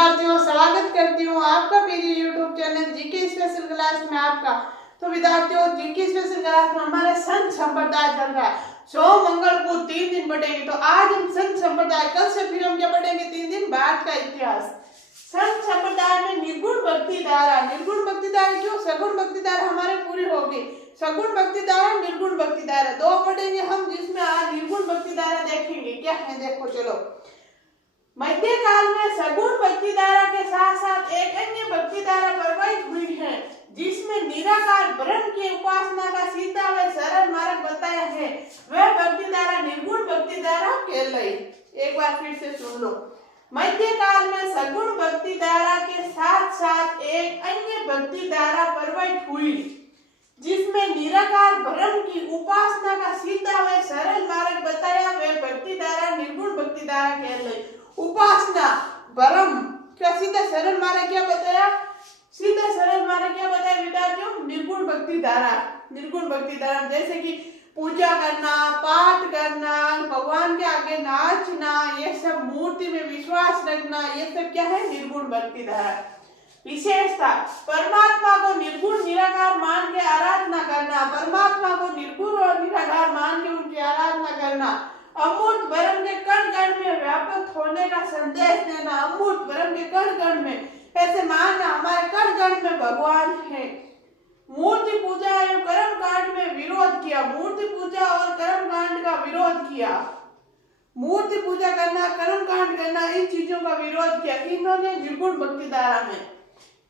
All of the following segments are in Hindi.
विद्यार्थियों, स्वागत करती हूँ आपका मेरी YouTube channel GK special class में आपका। तो विद्यार्थियों, जीके स्पेशल क्लास में हमारे संत संप्रदाय चल रहा है। सोम मंगल को 3 दिन पढ़ेंगे। तो आज हम संत संप्रदाय, कल से फिर हम क्या पढ़ेंगे? 3 दिन बाद का इतिहास। संत संप्रदाय में निर्गुण भक्ति धारा, निर्गुण भक्ति धारा क्यों? सगुण भक्ति धारा हमारे पूरी होगी। सगुण भक्ति धारा, निर्गुण भक्ति धारा दो पढ़ेंगे हम, जिसमें आज निर्गुण भक्ति धारा देखेंगे। क्या है देखो, चलो। मध्य काल में सगुण भक्ति धारा के साथ साथ एक अन्य भक्ति धारा प्रवाहित हुई है, जिसमें निराकार ब्रह्म की उपासना का सीधा व सरल मार्ग बताया है। वह भक्ति धारा निर्गुण भक्ति धारा कहलाई। एक बार फिर से सुन लो। मध्य काल में सगुण भक्ति धारा के साथ साथ एक अन्य भक्ति धारा प्रवाहित हुई, जिसमें निराकार ब्रह्म की उपासना का सीधा व सरल मार्ग बताया। वह भक्ति धारा निर्गुण भक्ति धारा कहलाई। उपासना ब्रह्म क्या सीधा सरल मार्ग क्या बताया? सीधा सरल मार्ग क्या बताया विद्यार्थियों? निर्गुण भक्ति धारा। निर्गुण भक्ति धारा जैसे कि पूजा करना, पाठ करना, भगवान के आगे नाचना, ये सब मूर्ति में विश्वास रखना, ये सब क्या है? निर्गुण भक्ति धारा। विशेषता, परमात्मा को निर्गुण निराकार मान के आराधना करना, परमात्मा को निर्गुण और निराकार मान के उनकी आराधना करना, अमूर्त ब्रह्म के कण कण में व्यापक होने का संदेश देना। अमूर्त ब्रह्म के कण कण में ऐसे मानना हमारे कण कण में भगवान है। मूर्ति पूजा एवं कर्म कांड में विरोध किया। मूर्ति पूजा और कर्म कांड का विरोध किया। मूर्ति पूजा करना, कर्म कांड करना, इन चीजों का विरोध किया। इन्होंने निर्गुण भक्ति धारा में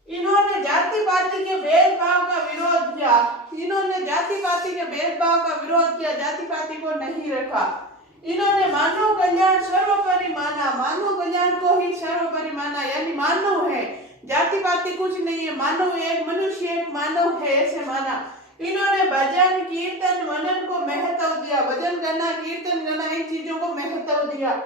इन्होंने जाति पाति के भेदभाव का विरोध किया। इन्होंने जाति पाति के भेदभाव का विरोध किया, जाति पाति को नहीं रखा। इन्होंने मानव कल्याण सर्वोपरि माना। मानव कल्याण को ही सर्वोपरि माना, यानी मानव है, जाति पाति कुछ नहीं है, मानव एक मनुष्य एक मानव है, ऐसे माना। इन्होंने भजन कीर्तन मनन को महत्व दिया। भजन करना, कीर्तन करना, इन चीजों को महत्व दिया।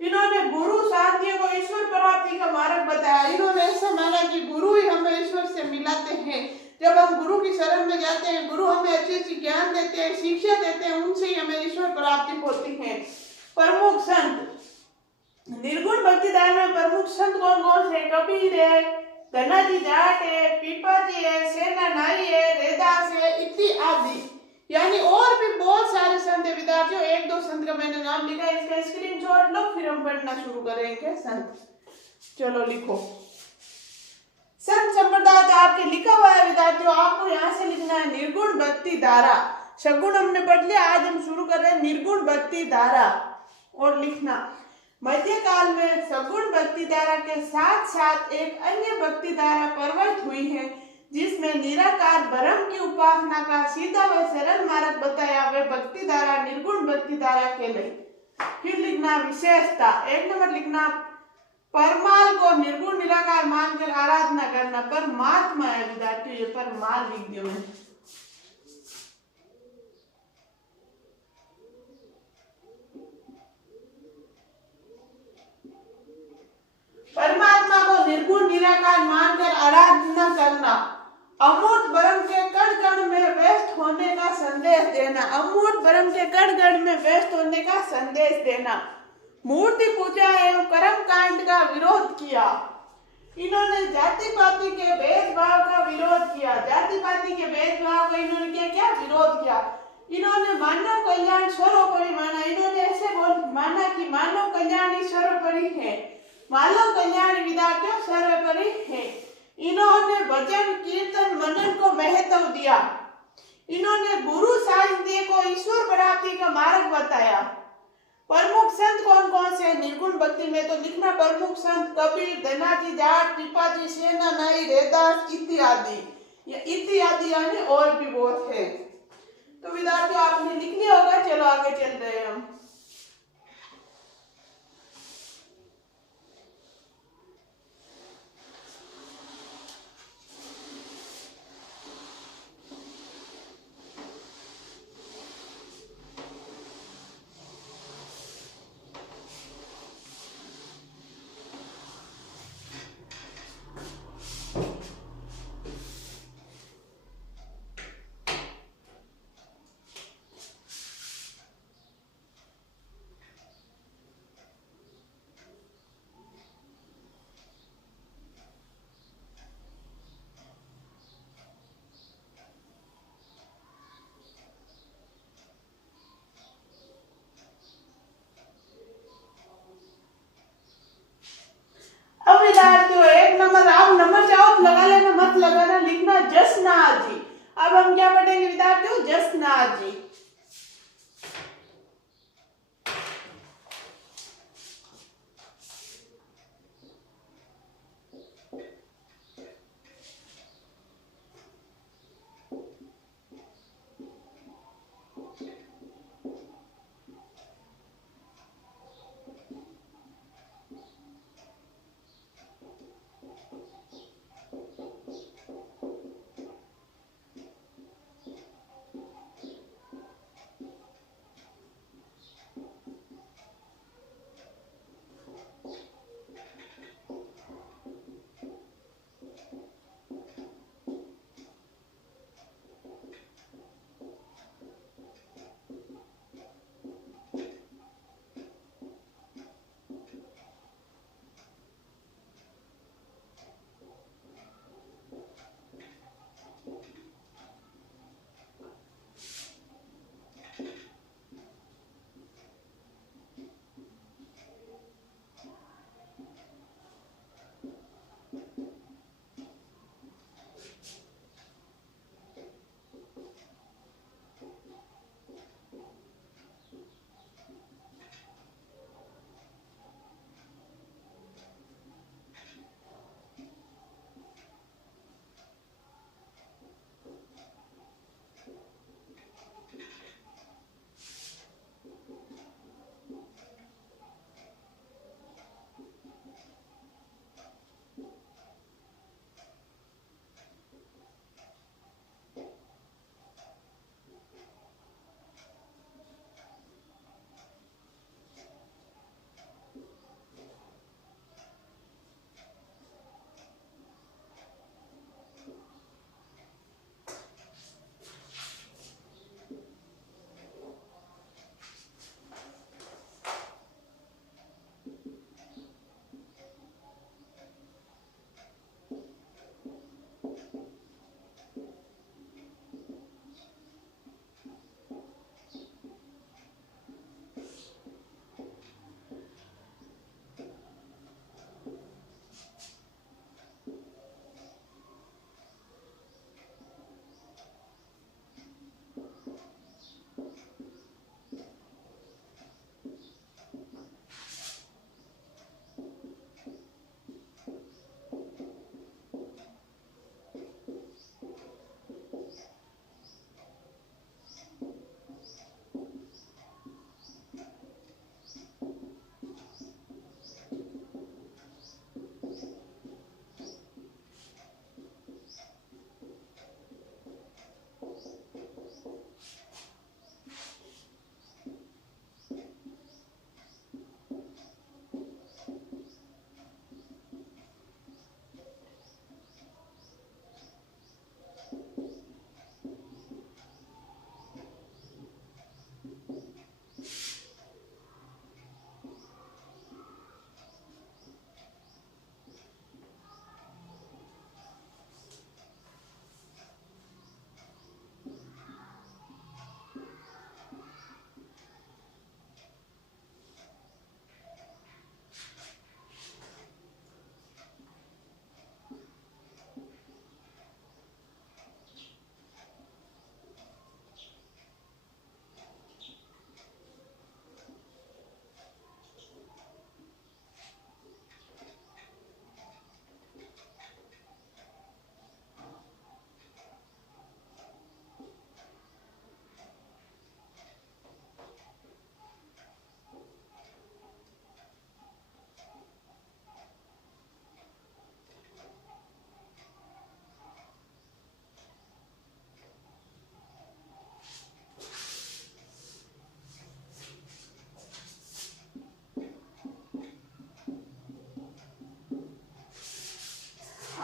इन्होंने गुरु साध्य को ईश्वर प्राप्ति का मार्ग बताया। इन्होंने ऐसा माना कि गुरु ही हमें ईश्वर से मिलाते हैं। जब हम गुरु की शरण में जाते हैं, गुरु हमें अच्छी अच्छी ज्ञान देते हैं, शिक्षा देते हैं, उनसे ही हमें ईश्वर प्राप्ति होती है। प्रमुख संत, निर्गुण भक्ति धारा में प्रमुख संत कौन कौन से? कबीर है, धनाजी जाट है, पीपाजी है, सेना नाई है, रैदास है, इत्यादि। यानी और भी बहुत सारे संत है विद्यार्थियों। एक दो संत का मैंने नाम लिखा है, इसका स्क्रीनशॉट लो, फिर हम पढ़ना शुरू करेंगे। संत चलो लिखो। संत संप्रदाय तो आपके लिखा हुआ है विद्यार्थियों, आपको यहाँ से लिखना है निर्गुण भक्ति धारा। सगुण हमने पढ़ लिया, आज हम शुरू कर रहे हैं निर्गुण भक्ति धारा। और लिखना, मध्य काल में सगुण भक्ति धारा के साथ साथ एक अन्य भक्ति धारा प्रवाहित हुई है, जिसमें निराकार ब्रह्म की उपासना का सीधा व सरल मार्ग बताया। वह भक्ति धारा निर्गुण भक्ति धारा कहलाई। फिर लिखना विशेषता, एक नंबर लिखना, परमाल को निर्गुण निराकार मानकर आराधना करना। परमात्मा है विद्यार्थियों, ये परमाल लिख दियो मैं। परमात्मा को निर्गुण निराकार मानकर आराधना करना। अमूर्त ब्रह्म के कण कण में व्यस्त होने का संदेश देना। अमूर्त ब्रह्म के कण कण में व्यस्त होने का संदेश देना। मूर्ति पूजा एवं कर्म कांड का विरोध किया। इन्होंने जाति पाति के भेदभाव का विरोध किया। जाति पाति के भेदभाव का इन्होंने क्या क्या विरोध किया। इन्होंने मानव कल्याण सर्वोपरि माना। इन्होंने ऐसे माना कि मानव कल्याण ही सर्वोपरि है। मानव कल्याण विद्यार्थियों सर्वोपरि है। इन्होंने भजन कीर्तन मनन को महत्व दिया। इन्होंने गुरु साहित्य को ईश्वर प्राप्ति का मार्ग बताया। प्रमुख संत कौन कौन से? निर्गुण भक्ति में तो लिखना प्रमुख संत कबीर, धनाजी जाट, पीपाजी, सेना नाई, रैदास इत्यादि। इत्यादि यानी और भी बहुत है। तो विद्यार्थियों आपने लिख लिया होगा। चलो आगे चल रहे हैं हम। आप लगा लेना, मत लगाना, लिखना जसनार जी। अब हम क्या पढ़ेंगे विद्यार्थियों, जसनार जी।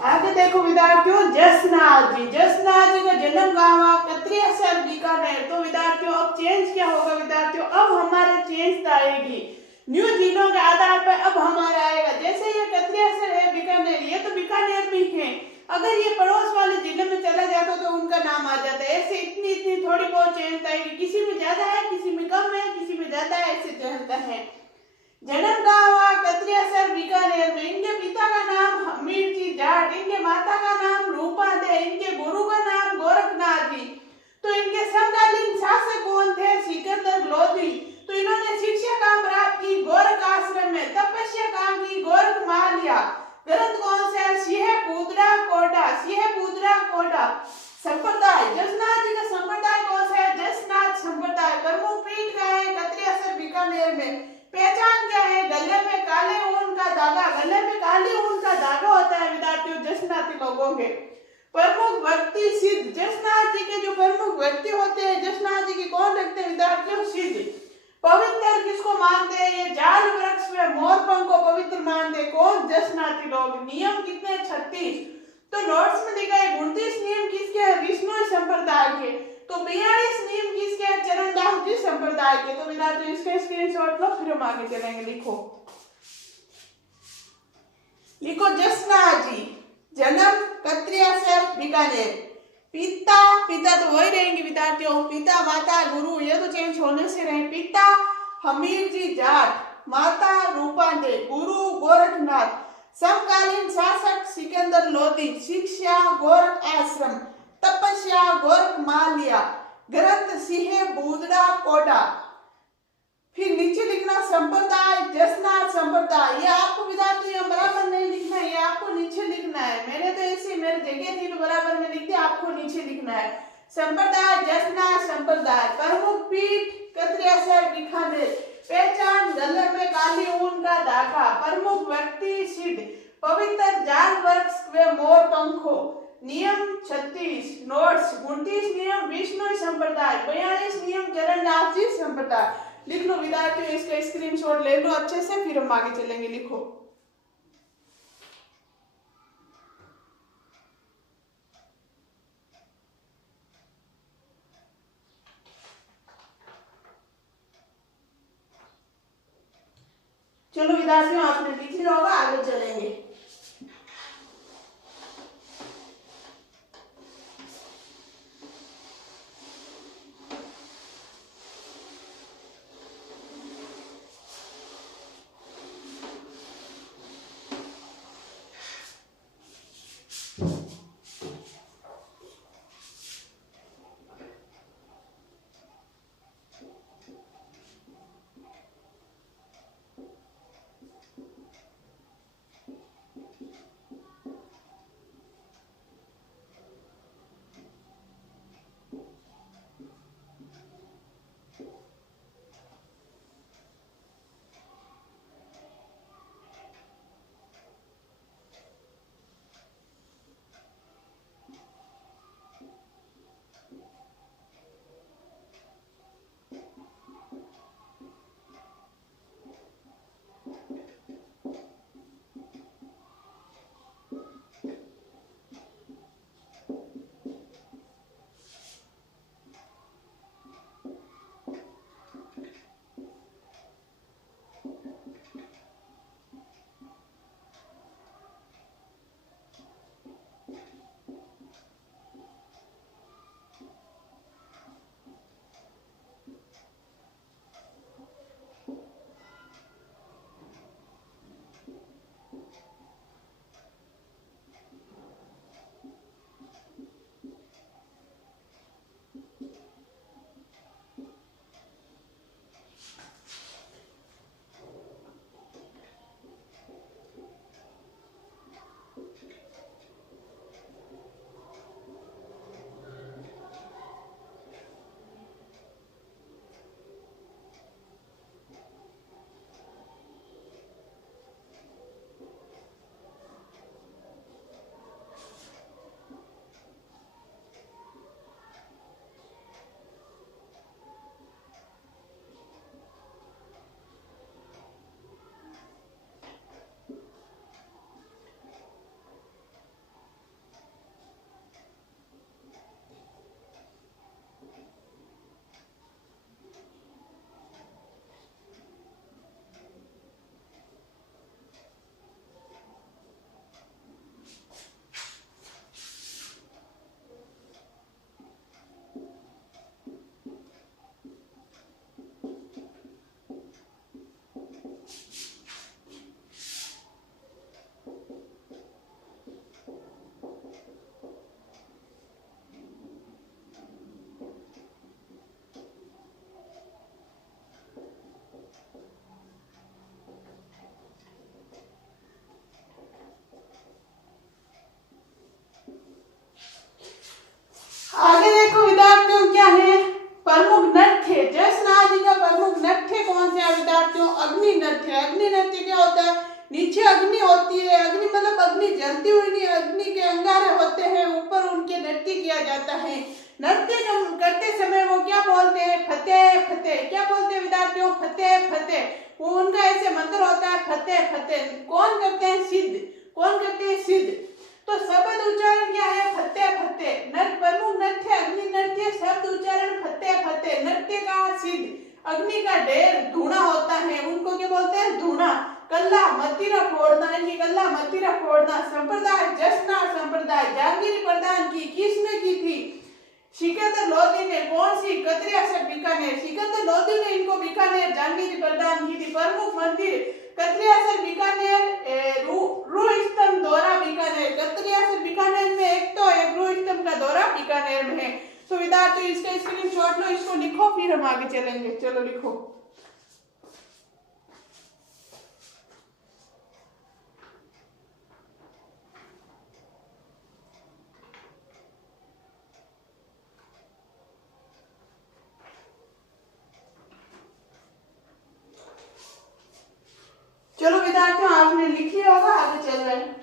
आगे देखो विद्यार्थियों, जसनार जी। जसनार जी का जन्म गांव कत्रियासर बीकानेर। तो विद्यार्थियों अब चेंज क्या होगा विद्यार्थियों, अब हमारे चेंज आएगी न्यू जिलों के आधार पर। अब हमारा आएगा, जैसे ये कत्रियासर है, बीकानेर, ये तो बीकानेर में है, अगर ये पड़ोस वाले जिले में चला जाता तो उनका नाम आ जाता है। ऐसे इतनी इतनी थोड़ी बहुत चेंज आएगी, किसी में ज्यादा है, किसी में कम है, किसी में ज्यादा है, ऐसे चलता है। जन्म कहाँ हुआ, कत्रियासर बीकानेर में। इनके पिता का नाम हमीर जी जाट, इनके माता का ग्रंथ कौन सा है? सिंहपुत्रा कोटा, सिंहपुत्रा कोटा। संप्रदाय, जसनाथ जी का संप्रदाय कौन सा है? जसनाथ संप्रदाय। प्रमुख पीठ कहाँ है? कत्रियासर बीकानेर में। पहचान क्या है? गले में काले ऊन का धागा, गले में काले ऊन का धागा होता है विद्यार्थियों जसनाती लोगों के। प्रमुख व्यक्ति सिद्ध, जसनाथ जी के जो प्रमुख व्यक्ति होते हैं जसनाथ जी की कौन रखते हैं विद्यार्थियों? सिद्ध। पवित्र किसको मानते हैं? ये जाल वृक्ष में मोरपंख को पवित्र मानते हैं कौन? जसनाती लोग। नियम कितने? 36। तो नोट्स में लिखा है 29 नियम किसके हैं? विष्णु संप्रदाय के। तो 42 नियम किसके हैं? चरणदास जी संप्रदाय के। तो विद्यार्थियों इसके स्क्रीनशॉट लो, फिर हम आगे चलेंगे। लिखो जसनाथ जी, जन्म कत्रियासर बीकानेर। पिता, पिता तो वही रहेंगे विद्यार्थियों, पिता माता गुरु ये तो चेंज होने से रहे। पिता हमीर जी जाट, माता रूपांडे, गुरु गोरखनाथ। समकालीन शासक सिकंदर लोधी। शिक्षा गोरख आश्रम, तपस्या गोरख मालिया। ग्रंथ सिंहपुत्रा कोटा। फिर नीचे लिखना संप्रदाय जसनाथ संप्रदाय। ये आपको विद्यार्थियों बराबर नहीं लिखना है, ये आपको नीचे लिखना है। मैंने तो ऐसी मेरी जगह थी तो बराबर में लिख दिया, आपको नीचे लिखना है। संप्रदाय जसनाथ संप्रदाय। प्रमुख पीठ कत्रियासर बीकानेर। पहचान गले में काली ऊन का धागा। प्रमुख व्यक्ति सिद्ध। पवित्र जाल वृक्ष व मोर पंखो। नियम 36। नोट्स 29 नियम विष्णु संप्रदाय, 42 नियम चरणदास जी संप्रदाय। लिख लो विद्यार्थियों, इसका स्क्रीनशॉट ले लो अच्छे से, फिर हम आगे चलेंगे। लिखो चलो विद्यार्थियों, आपने लिख लिया होगा, आगे चलेंगे। कभी जलती हुई अग्नि के अंगारे होते हैं, ऊपर उनके नृत्य किया जाता है। नृत्य करते समय वो क्या बोलते हैं? फतेह फतेह। क्या बोलते हैं विद्यार्थियों? फतेह फतेह। वो उनका ऐसे मंत्र होता है फतेह फतेह। कौन करते हैं? सिद्ध। कौन करते हैं? सिद्ध। तो शब्द उच्चारण क्या है? फतेह फतेह। प्रमुख नृत्य अग्नि नृत्य, शब्द उच्चारण फतेह फतेह। नृत्य का सिद्ध। अग्नि का ढेर धुआं होता है, उनको क्या बोलते हैं? धुआं। कल्ला मतीरा फोड़ना, इनकी कल्ला मतीरा फोड़ना। संप्रदाय जसना संप्रदाय, जहांगीर प्रदान की, किसने की थी? सिकंदर लोदी ने। कौन सी? कतरिया से बीकानेर। सिकंदर लोदी ने इनको बीकानेर जहांगीर प्रदान की थी। प्रमुख मंदिर कतरिया से बीकानेर, रू स्तंभ दौरा बीकानेर। कतरिया से बीकानेर में एक रू स्तंभ का दौरा बीकानेर में है। तो विद्यार्थियों इसका स्क्रीनशॉट लो, इसको लिखो, फिर हम आगे चलेंगे। चलो लिखो। चलो विद्यार्थियों आपने लिख लिया होगा, आगे चल रहे हैं।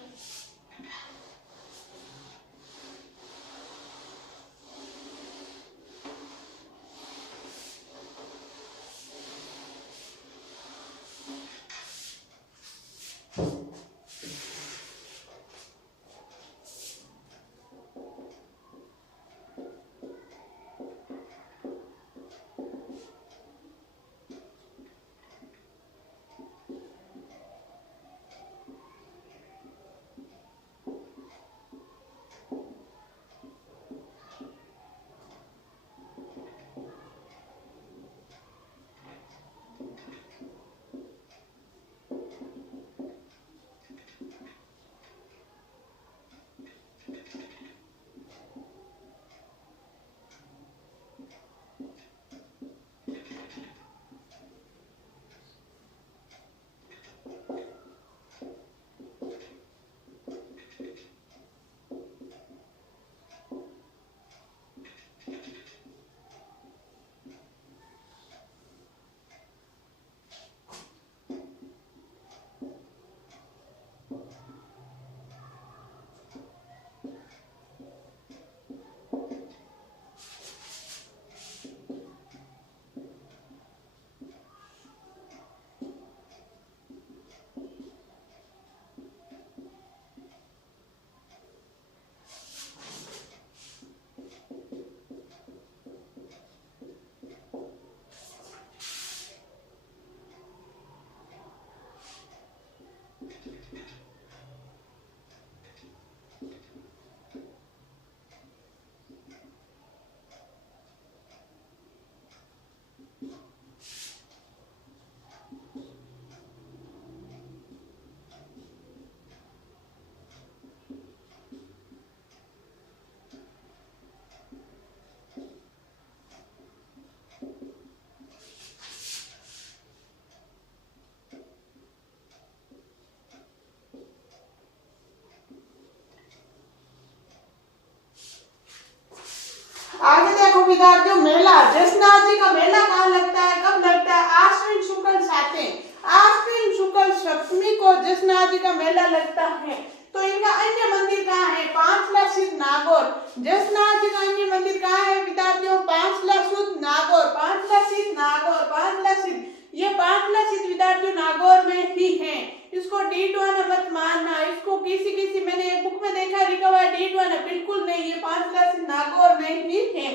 आगे देखो विद्यार्थियों, मेला जसनाथ जी का मेला कहाँ लगता है? कब लगता है? आश्विन शुक्ल सातवें, आश्विन शुक्ल सप्तमी को जसनाथ जी का मेला लगता है। तो इनका अन्य मंदिर कहाँ है? पांचला सिद्ध नागौर। जसनाथ जी का अन्य मंदिर कहाँ है विद्यार्थियों? पांचला सिद्ध नागौर, पांचला सिद्ध नागौर, पांचला सिद्ध। ये पांचला सिद्ध विद्यार्थियों नागौर में ही है। इसको D2 मत मानना, इसको किसी मैंने एक बुक में देखा लिखा हुआ है D2, बिल्कुल नहीं, ये पांचला सिद्ध नागौर में ही है।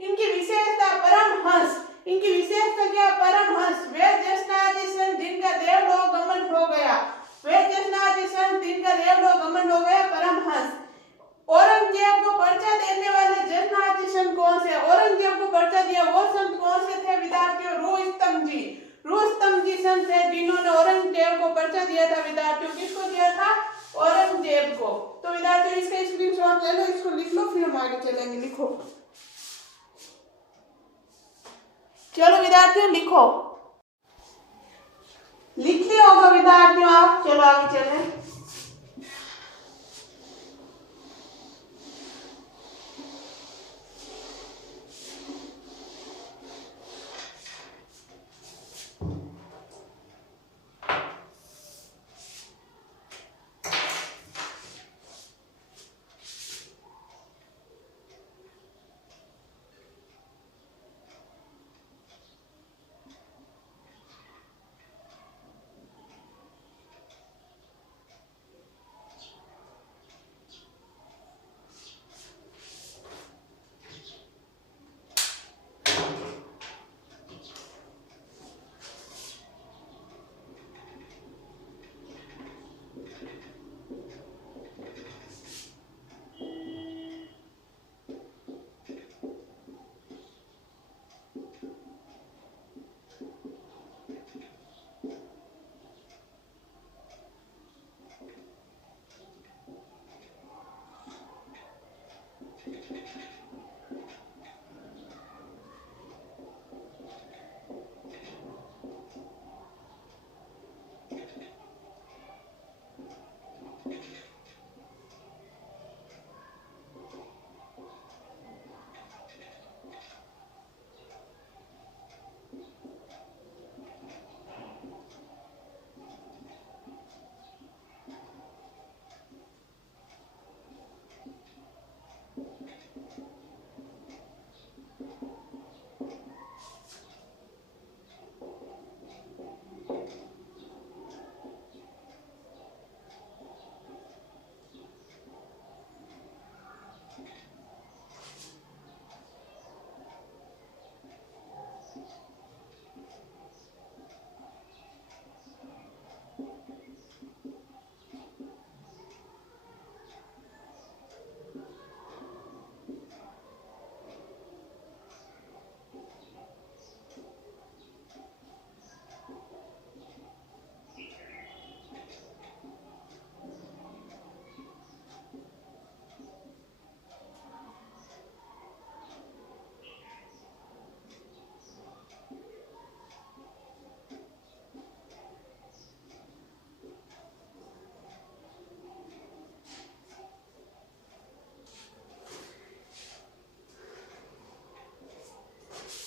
इनकी विशेषता परमहंस, इनकी विशेषता क्या? परमहंस। वे जसनाथ जी संत जिनका देवलोक गमन हो गया, वे जसनाथ जी संत जिनका देवलोक गमन हो गया, परमहंस। औरंगजेब को पर्चा देने वाले जसनाथ जी संत कौन से? औरंगजेब को पर्चा दिया वो संत कौन से थे विद्यार्थियों? रुस्तम जी। रुस्तम जी संत थे जिन्होंने औरंगजेब को पर्चा दिया था विद्यार्थियों। किसको दिया था? औरंगजेब को। तो विद्यार्थियों इसका स्क्रीनशॉट ले लो, इसको लिख लो, फिर हम आगे चलेंगे। लिखो, चलो विद्यार्थियों लिखो। लिख लिया होगा विद्यार्थियों आप। चलो आगे चलें।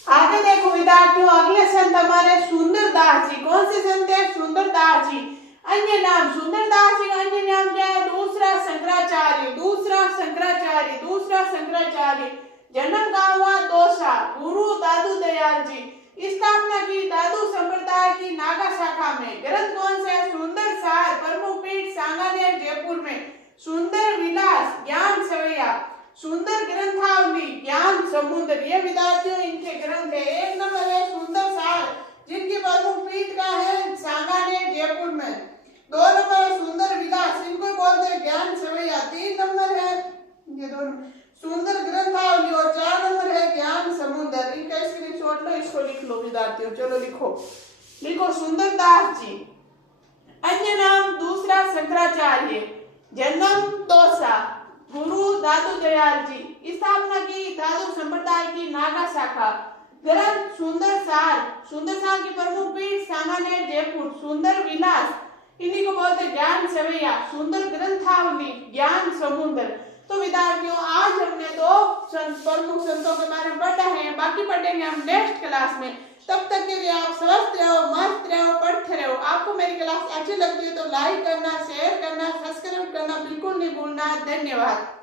आगे देखो विद्यार्थियों, अगले संत हमारे सुंदरदास जी। कौन से संत है? सुंदरदास जी। अन्य नाम, सुंदरदास जी का अन्य नाम क्या है? दूसरा शंकराचार्य, दूसरा शंकराचार्य, दूसरा शंकराचार्य। जन्म कहाँ हुआ? दौसा। गुरु दादू दयाल जी। स्थापना की दादू संप्रदाय की नागा शाखा में। ग्रंथ कौन सा है? सुंदर सार, प्रमुख पीठ सांगानेर जयपुर में। सुंदर विलास, ज्ञान सवैया। सुंदर ग्रंथावली, ज्ञान समुद्र। ये विद्यार्थियों इनके ग्रंथ है। एक नंबर है सुंदर सार, जिनकी प्रमुख पीठ का है सांगानेर जयपुर में। दो नंबर है सुंदर विलास, इनको बोलते हैं ज्ञान सवैया। तीन नंबर है ये दोनों सुंदर ग्रंथावली और चार नंबर है ज्ञान समुद्र। इनका स्क्रीनशॉट लो, इसको लिख लो विद्यार्थियों। चलो लिखो, लिखो सुंदरदास जी। अन्य नाम दूसरा शंकराचार्य। जन्म दौसा। गुरु दादू दयाल जी। स्थापना की दादू संप्रदाय की नागा शाखा। ग्रंथ सुंदर सार, सुंदर सार की प्रमुख पीठ सांगानेर जयपुर। सुंदर विलास, इन्हीं को बोलते ज्ञान सवैया। सुंदर ग्रंथावली, ज्ञान समुद्र। तो विद्यार्थियों आज हमने दो प्रमुख संतों के बारे में पढ़ा है, बाकी पढ़ेंगे हम नेक्स्ट क्लास में। तब तक के लिए आप स्वस्थ रहो, मस्त रहो, पढ़ते रहो। आपको मेरी क्लास अच्छी लगती है तो लाइक करना, शेयर करना, सब्सक्राइब करना बिल्कुल नहीं भूलना। धन्यवाद।